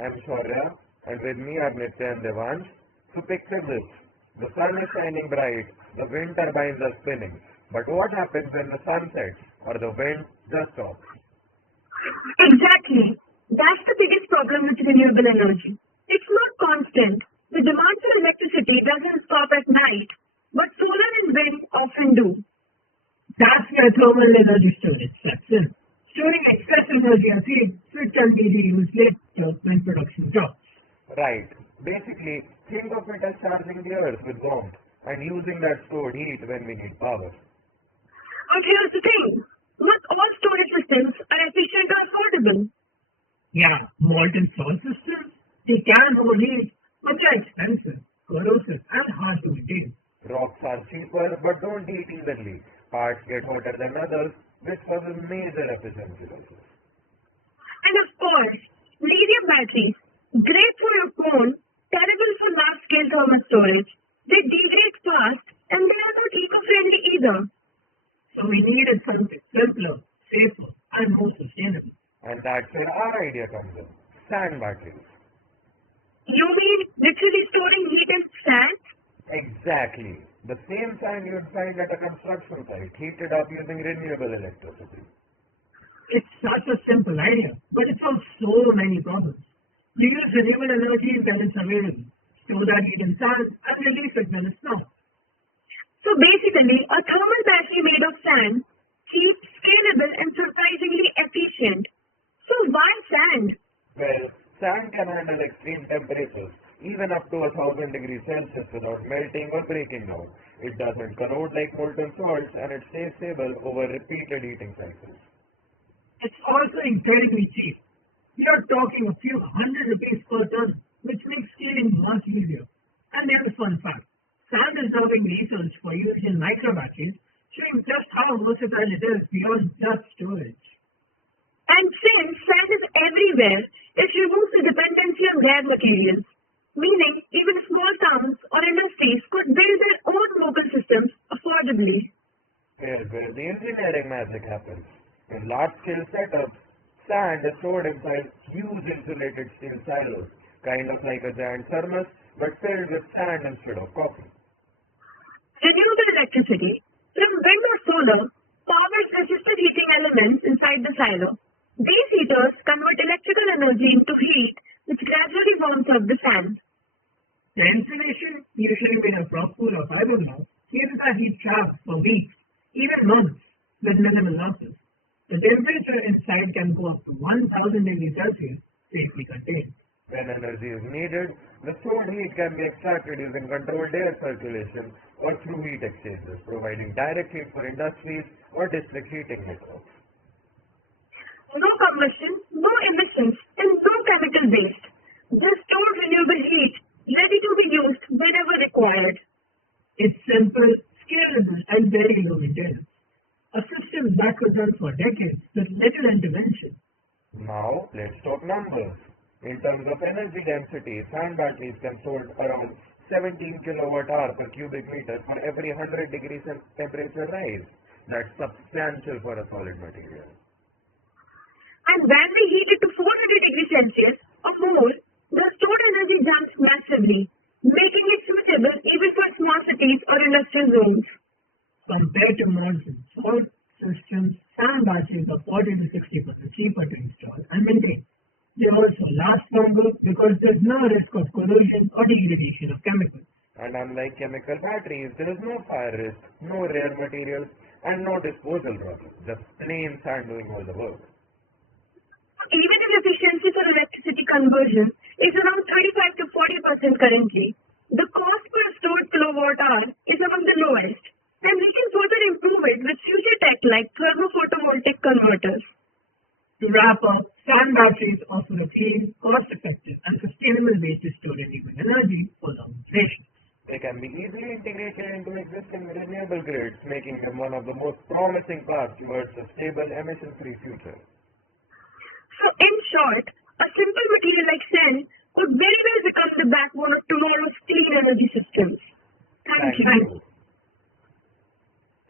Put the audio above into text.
I'm Shaurya, and with me are Nitya and Devansh. So picture this. The sun is shining bright, the wind turbines are spinning. But what happens when the sun sets or the wind just stops? Exactly. That's the biggest problem with renewable energy. It's not constant. The demand for electricity doesn't stop at night, but solar and wind often do. That's where thermal energy storage steps in. Storing excess energy as heat, so it can be reused later when production drops. Right. Basically, think of it as charging the earth with warmth and using that stored heat when we need power. But here's the thing. Not all storage systems are efficient or affordable. Yeah, molten salt systems, they can hold heat, but they're expensive, corrosive, and hard to maintain. Rocks are cheaper but don't heat evenly. Parts get hotter than others, which causes major efficiency losses. And of course, lithium batteries, great for your phone, terrible for large-scale thermal storage. They degrade fast and they are not eco-friendly either. So we needed something simpler, safer, and more sustainable. And that's where our idea comes in. Sand batteries. You mean literally storing heat in sand? Exactly. The same sand you'd find at a construction site, heated up using renewable electricity. It's such a simple idea, but it solves so many problems. We use renewable energy when it's available, store that heat in sand, and release it when it's not. So basically, a thermal battery made of sand, cheap, scalable, and surprisingly efficient. So why sand? Well, sand can handle extreme temperatures, even up to 1,000 degrees Celsius without melting or breaking down. It doesn't corrode like molten salts and it stays stable over repeated heating cycles. It's also incredibly cheap. We are talking a few hundred rupees per ton, which makes cleaning much easier. And here's a fun fact. Sand is now being researched for use in micro batteries, showing just how versatile it is beyond just storage. And since sand is everywhere, it removes the dependency on rare materials, meaning even small towns or industries could build their own mobile systems affordably. Here's where the engineering magic happens. In large-scale setups, sand is stored inside huge insulated steel silos, kind of like a giant thermos, but filled with sand instead of coffee. Renewable electricity from wind or solar powers resistant heating elements inside the silo. These heaters convert electrical energy into heat, which gradually warms up the sand. The insulation, usually made of rock wool or fiberglass, keeps the heat trapped for weeks, even months, with minimal losses. The temperature inside can go up to 1,000 degrees Celsius, safely contained. When energy is needed, the stored heat can be extracted using controlled air circulation or through heat exchangers, providing direct heat for industries or district heating networks. No combustion, no emissions, and no chemical waste. Just stored renewable heat, ready to be used whenever required. It's simple, scalable, and very low maintenance. A system that could run for decades with little intervention. Now, let's talk numbers. In terms of energy density, sand batteries can store around 17 kilowatt-hour per cubic meter for every 100 degrees temperature rise. That's substantial for a solid material. And when we heat it to 400 degrees Celsius or more, the stored energy jumps massively, making it suitable even for small cities or industrial zones. Compared to molten salt systems, sand batteries are 40 to 60% cheaper to install and maintain. They also last longer because there's no risk of corrosion or degradation of chemicals. And unlike chemical batteries, there is no fire risk, no rare materials, and no disposal problem. Just plain sand doing all the work. Even if efficiency for electricity conversion is around 35 to 40% currently, the cost per stored kilowatt-hour is among the lowest, and we can further improve it with future tech like thermophotovoltaic converters. To wrap up, sand batteries offer a clean, cost-effective, and sustainable way to store renewable energy for long durations. They can be easily integrated into existing renewable grids, making them one of the most promising paths towards a stable, emission-free future. So, in short, a simple material like sand could very well become the backbone of tomorrow's clean energy systems. Thank you.